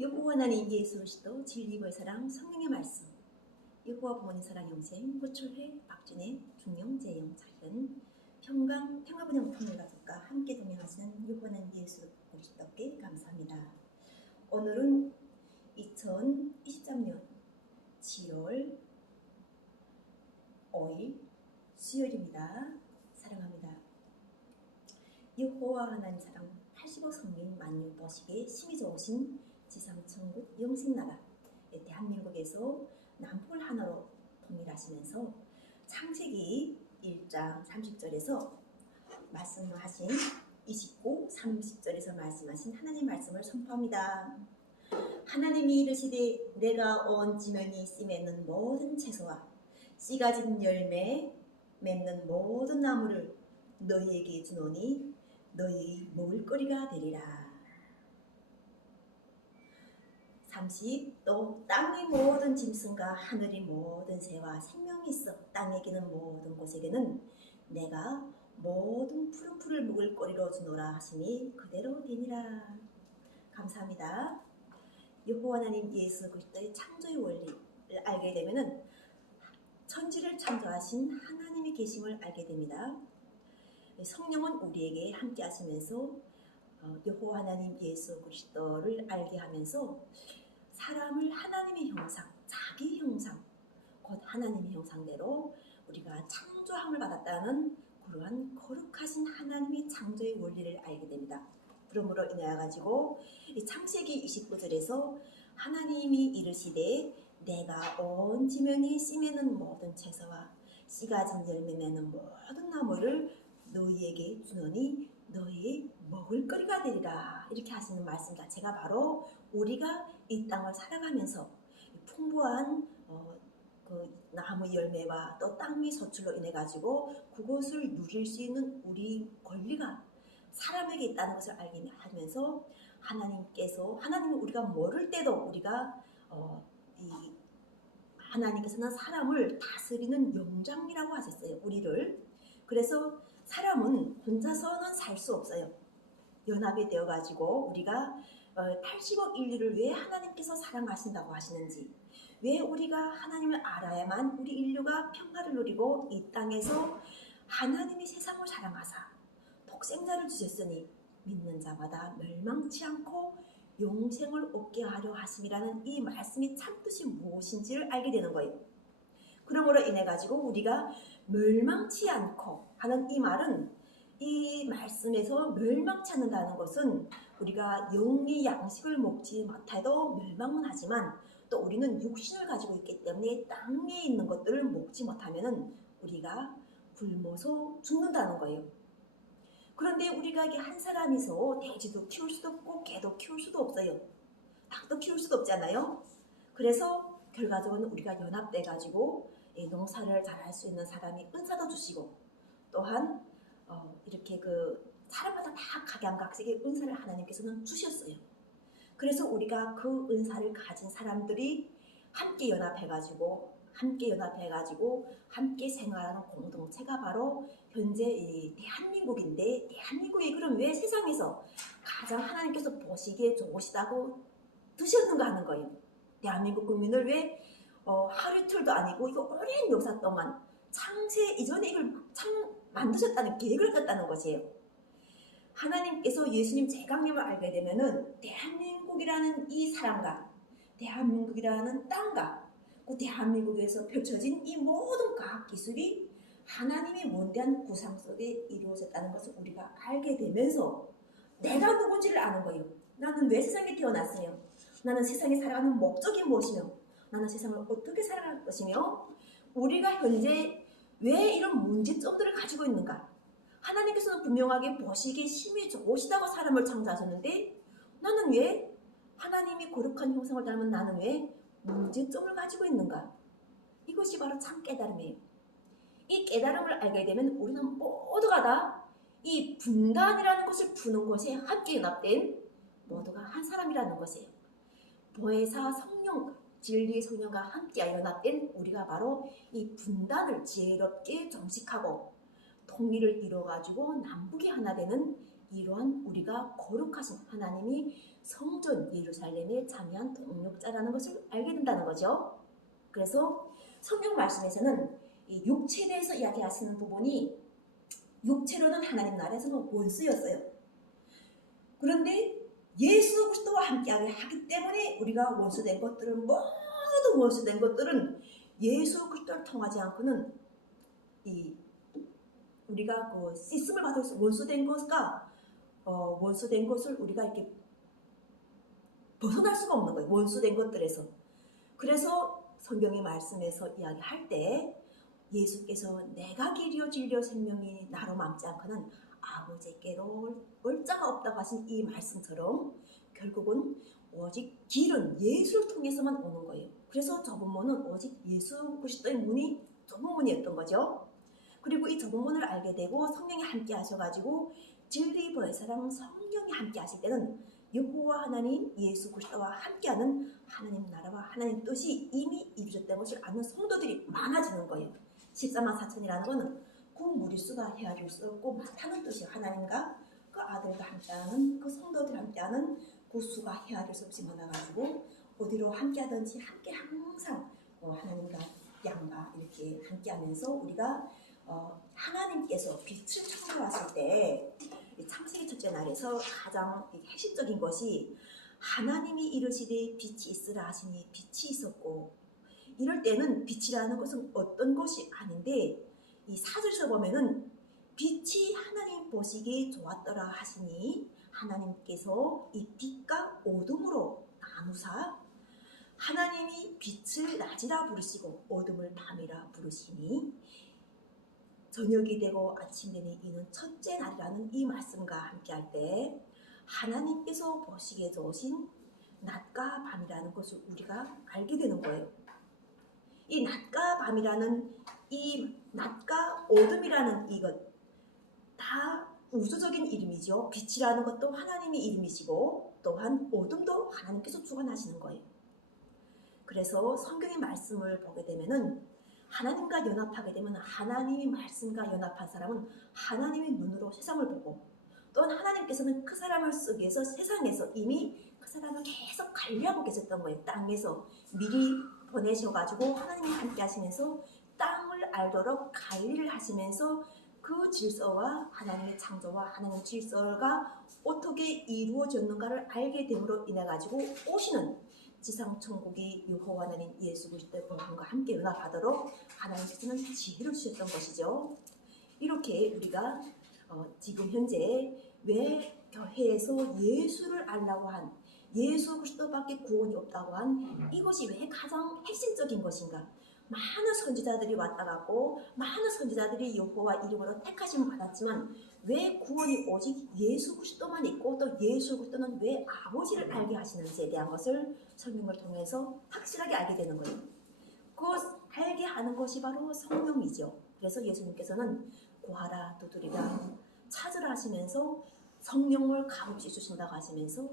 여호와 하나님 예수 그리스도 진리의 사랑 성령의 말씀 여호와 부모님 사랑 영생 고철회 박준혜 중영 재영 자연 평강 평화분양 통일가족과 함께 동행하시는 여호와 하나님 예수 그리스도께 감사합니다. 오늘은 2023년 7월 5일 수요일입니다. 사랑합니다. 여호와 하나님 사랑 80억 성민 만유 보시기에 심히 좋으신 지상천국 영생나라 대한민국에서 남북을 하나로 통일하시면서 창세기 1장 30절에서 말씀하신 29, 30절에서 말씀하신 하나님 말씀을 선포합니다. 하나님이 이르시되 내가 온 지면이 씨 맺는 모든 채소와 씨 가진 열매 맺는 모든 나무를 너희에게 주노니 너희 먹을거리가 되리라. 30. 또 땅의 모든 짐승과 하늘의 모든 새와 생명이 있어 땅에 기는 모든 곳에게는 내가 모든 푸른 풀을 먹을 거리로 주노라 하시니 그대로 되니라. 감사합니다. 여호와 하나님 예수 그리스도의 창조의 원리를 알게 되면은 천지를 창조하신 하나님의 계심을 알게 됩니다. 성령은 우리에게 함께 하시면서 여호와 하나님 예수 그리스도를 알게 하면서 사람을 하나님의 형상, 자기 형상, 곧 하나님의 형상대로 우리가 창조함을 받았다는 그러한 거룩하신 하나님의 창조의 원리를 알게 됩니다. 그러므로 인하여 가지고 이 창세기 29절에서 하나님이 이르시되 내가 온 지면이 씨 맺는 모든 채소와 씨 가진 열매 맺는 모든 나무를 너희에게 주노니 너희 먹을거리가 되리라. 이렇게 하시는 말씀 자체가 바로 우리가 이 땅을 살아가면서 풍부한 그 나무 열매와 또 땅의 소출로 인해 가지고 그것을 누릴 수 있는 우리 권리가 사람에게 있다는 것을 알게 하면서 하나님은 우리가 모를 때도 우리가 이 하나님께서는 사람을 다스리는 영장이라고 하셨어요. 우리를. 그래서 사람은 혼자서는 살 수 없어요. 연합이 되어가지고 우리가 80억 인류를 왜 하나님께서 사랑하신다고 하시는지, 왜 우리가 하나님을 알아야만 우리 인류가 평화를 누리고 이 땅에서 하나님이 세상을 사랑하사 독생자를 주셨으니 믿는 자마다 멸망치 않고 영생을 얻게 하려 하심이라는 이 말씀이 참뜻이 무엇인지를 알게 되는 거예요. 그러므로 인해 가지고 우리가 멸망치 않고 하는 이 말은, 이 말씀에서 멸망치 않는다는 것은 우리가 영의 양식을 먹지 못해도 멸망은 하지만 또 우리는 육신을 가지고 있기 때문에 땅에 있는 것들을 먹지 못하면 우리가 굶어서 죽는다는 거예요. 그런데 우리가 한 사람이서 돼지도 키울 수도 없고 개도 키울 수도 없어요. 닭도 키울 수도 없잖아요. 그래서 결과적으로 우리가 연합돼 가지고 농사를 잘할 수 있는 사람이 은사도 주시고, 또한 이렇게 그 사람마다 다 각양각색의 은사를 하나님께서는 주셨어요. 그래서 우리가 그 은사를 가진 사람들이 함께 연합해가지고 함께 생활하는 공동체가 바로 현재 이 대한민국인데, 대한민국이 그럼 왜 세상에서 가장 하나님께서 보시기에 좋으시다고 드셨는가 하는 거예요. 대한민국 국민을 왜 하루 이틀도 아니고 이거 오랜 역사 동안 창세 이전에 이걸 만드셨다는 계획을 꿨다는 것이에요. 하나님께서 예수님 제강님을 알게 되면은 대한민국이라는 이 사람과 대한민국이라는 땅과 그 대한민국에서 펼쳐진 이 모든 과학 기술이 하나님의 원대한 구상 속에 이루어졌다는 것을 우리가 알게 되면서 내가 누군지를 아는 거예요. 나는 왜 세상에 태어났으며, 나는 세상에 살아가는 목적이 무엇이며, 나는 세상을 어떻게 살아갈 것이며, 우리가 현재 왜 이런 문제점들을 가지고 있는가. 하나님께서는 분명하게 보시기에 심히 좋으시다고 사람을 창조하셨는데 나는 왜, 하나님이 거룩한 형상을 닮은 나는 왜 문제점을 가지고 있는가. 이것이 바로 참 깨달음이에요. 이 깨달음을 알게 되면 우리는 모두가 다 이 분단이라는 것을 푸는 것에 함께 연합된 모두가 한 사람이라는 것이에요. 보혜사 성령, 진리의 성령과 함께 연합된 우리가 바로 이 분단을 지혜롭게 정식하고 통일을 이루어가지고 남북이 하나 되는 이러한 우리가 거룩하신 하나님이 성전 예루살렘의 참여한 동력자라는 것을 알게 된다는 거죠. 그래서 성경 말씀에서는 이 육체에 대해서 이야기하시는 부분이 육체로는 하나님 나라에서는 원수였어요. 그런데 예수 그리스도와 함께하게 하기 때문에 우리가 원수된 것들은 모든 원수된 것들은 예수 그리스도를 통하지 않고는 이 우리가 그 씻음을 받을 수 원수된 것과 원수된 것을 우리가 이렇게 벗어날 수가 없는 거예요. 원수된 것들에서. 그래서 성경의 말씀에서 이야기할 때 예수께서 내가 길이요 진리요 생명이 나로 맘지 않고는 아버지께로 올 자가 없다고 하신 이 말씀처럼 결국은 오직 길은 예수를 통해서만 오는 거예요. 그래서 좁은 문은 오직 예수 그리스도의 문이 좁은 문이었던 거죠. 그리고 이 좁은 문을 알게 되고 성령이 함께 하셔가지고 진리 보혜사랑 성령이 함께 하실 때는 여호와 하나님 예수 그리스도와 함께하는 하나님 나라와 하나님 뜻이 이미 이루어졌다는 것을 아는 성도들이 많아지는 거예요. 14만 4천이라는 것은 그 무리수가 헤아릴 수 없고 많다는 뜻이 하나님과 그 아들과 함께하는 그 성도들 함께하는 그 수가 헤아릴 수 없이 많아가지고 어디로 함께하든지 함께 항상 하나님과 양과 이렇게 함께하면서 우리가 하나님께서 빛을 창조하실 때 창세기 첫째 날에서 가장 핵심적인 것이 하나님이 이르시되 빛이 있으라 하시니 빛이 있었고 이럴 때는 빛이라는 것은 어떤 것이 아닌데 이 사절에서 보면은 빛이 하나님 보시기에 좋았더라 하시니 하나님께서 이 빛과 어둠으로 나누사 하나님이 빛을 낮이라 부르시고 어둠을 밤이라 부르시니 저녁이 되고 아침 되니 이는 첫째 날이라는 이 말씀과 함께할 때 하나님께서 보시기에 좋으신 낮과 밤이라는 것을 우리가 알게 되는 거예요. 이 낮과 밤이라는 이 낮과 어둠이라는 이것 다 우주적인 이름이죠. 빛이라는 것도 하나님의 이름이시고 또한 어둠도 하나님께서 주관하시는 거예요. 그래서 성경의 말씀을 보게 되면은 하나님과 연합하게 되면 하나님의 말씀과 연합한 사람은 하나님의 눈으로 세상을 보고 또한 하나님께서는 그 사람을 쓰기 위해서 세상에서 이미 그 사람을 계속 관리하고 계셨던 거예요. 땅에서 미리 보내셔가지고 하나님이 함께 하시면서 땅을 알도록 관리를 하시면서 그 질서와 하나님의 창조와 하나님의 질서가 어떻게 이루어졌는가를 알게 됨으로 인해 가지고 오시는 지상 천국이 여호와 하나님 예수 그리스도의 복음과 함께 연합하도록 하나님께서는 지혜를 주셨던 것이죠. 이렇게 우리가 지금 현재 왜 교회에서 예수를 알라고 한 예수 그리스도밖에 구원이 없다고 한 이것이 왜 가장 핵심적인 것인가? 많은 선지자들이 왔다 갔고 많은 선지자들이 여호와 이름으로 택하심을 받았지만 왜 구원이 오직 예수 그리스도만 있고 또 예수 그리스도는 왜 아버지를 알게 하시는지에 대한 것을 성경을 통해서 확실하게 알게 되는 거예요. 그 알게 하는 것이 바로 성령이죠. 그래서 예수님께서는 구하라 두드리라 찾으라 하시면서 성령을 값없이 주신다고 하시면서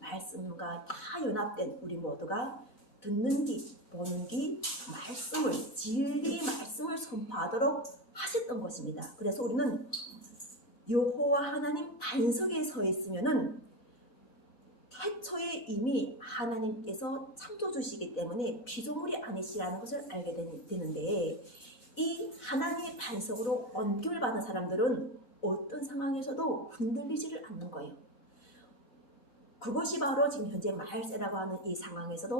말씀과 다 연합된 우리 모두가 듣는 귀, 보는 귀, 말씀을 진리 말씀을 선포하도록 하셨던 것입니다. 그래서 우리는 여호와 하나님 반석에 서 있으면은 태초에 이미 하나님께서 창조주시기 때문에 피조물이 아니시라는 것을 알게 되는데 이 하나님의 반석으로 옮김을 받은 사람들은 어떤 상황에서도 흔들리지를 않는 거예요. 그것이 바로 지금 현재 말세라고 하는 이 상황에서도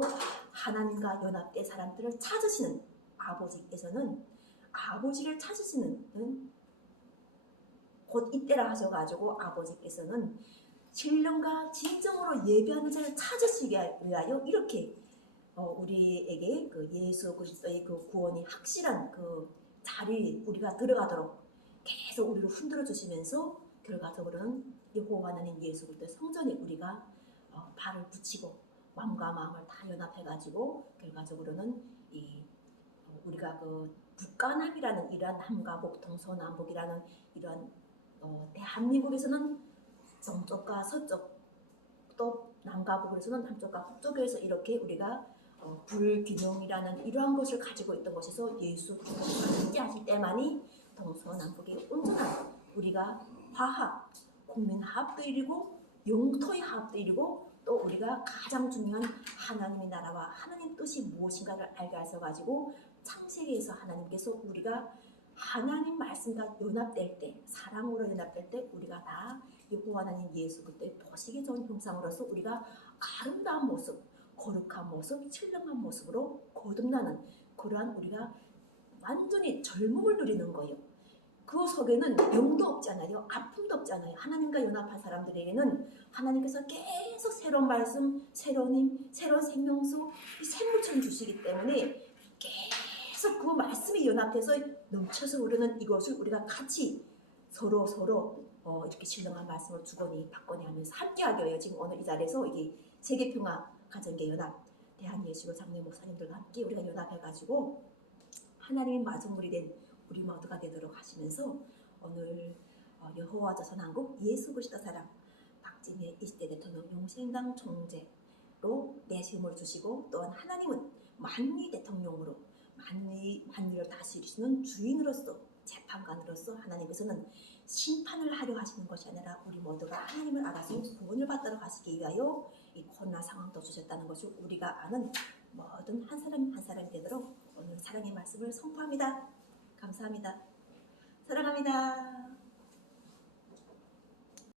하나님과 연합된 사람들을 찾으시는 아버지께서는 아버지를 찾으시는 곧 이때라 하셔가지고 아버지께서는 신령과 진정으로 예배하는 자를 찾으시기 위하여 이렇게 우리에게 그 예수 그리스도의 그 구원이 확실한 그 자리 우리가 들어가도록 계속 우리를 흔들어 주시면서 결과적으로는 여호와 하나님 예수 그리스도의 성전에 우리가 발을 붙이고 마음과 마음을 다 연합해가지고 결과적으로는 우리가 그 북과 남이라는 이러한 남과 북 동서남북이라는 이러한 대한민국에서는 동쪽과 서쪽 또 남과 북에서는 남쪽과 북쪽에서 이렇게 우리가 불균형이라는 이러한 것을 가지고 있던 것에서 예수 그리스도가 함께 하실 때만이 동서남북의 온전한 우리가 화합, 국민 화합도 이루고 영토의 화합도 이루고 또 우리가 가장 중요한 하나님의 나라와 하나님 뜻이 무엇인가를 알게 하셔 가지고 창세기에서 하나님께서 우리가 하나님 말씀과 연합될 때, 사랑으로 연합될 때 우리가 다 여호와 하나님 예수 그때 보시기 좋은 형상으로서 우리가 아름다운 모습, 거룩한 모습, 신령한 모습으로 거듭나는 그러한 우리가 완전히 젊음을 누리는 거예요. 그 속에는 병도 없잖아요. 아픔도 없잖아요. 하나님과 연합한 사람들에게는 하나님께서 계속 새로운 말씀, 새로운 힘, 새로운 생명수, 샘물처럼 주시기 때문에 계속 그 말씀이 연합해서 넘쳐서 흐르는 이것을 우리가 같이 서로 이렇게 신령한 말씀을 주거니 받거니 하면서 함께하게 해요. 지금 오늘 이 자리에서 이게 세계평화 가정계 연합 대한예수교 장례 목사님들과 함께 우리가 연합해가지고 하나님의 마중물이 된 우리 모두가 되도록 하시면서 오늘 여호와 조선한국 예수 그리스도 사랑 박진애 20대 대통령 용신당 총재로 내세움을 주시고 또한 하나님은 만위 대통령으로 만위를 다스리시는 주인으로서 재판관으로서 하나님께서는 심판을 하려 하시는 것이 아니라 우리 모두가 하나님을 알아서 구원을 받도록 하시기 위하여 이 코로나 상황도 주셨다는 것을 우리가 아는 모든 한 사람 한 사람이 되도록 오늘 사랑의 말씀을 선포합니다. 감사합니다. 사랑합니다.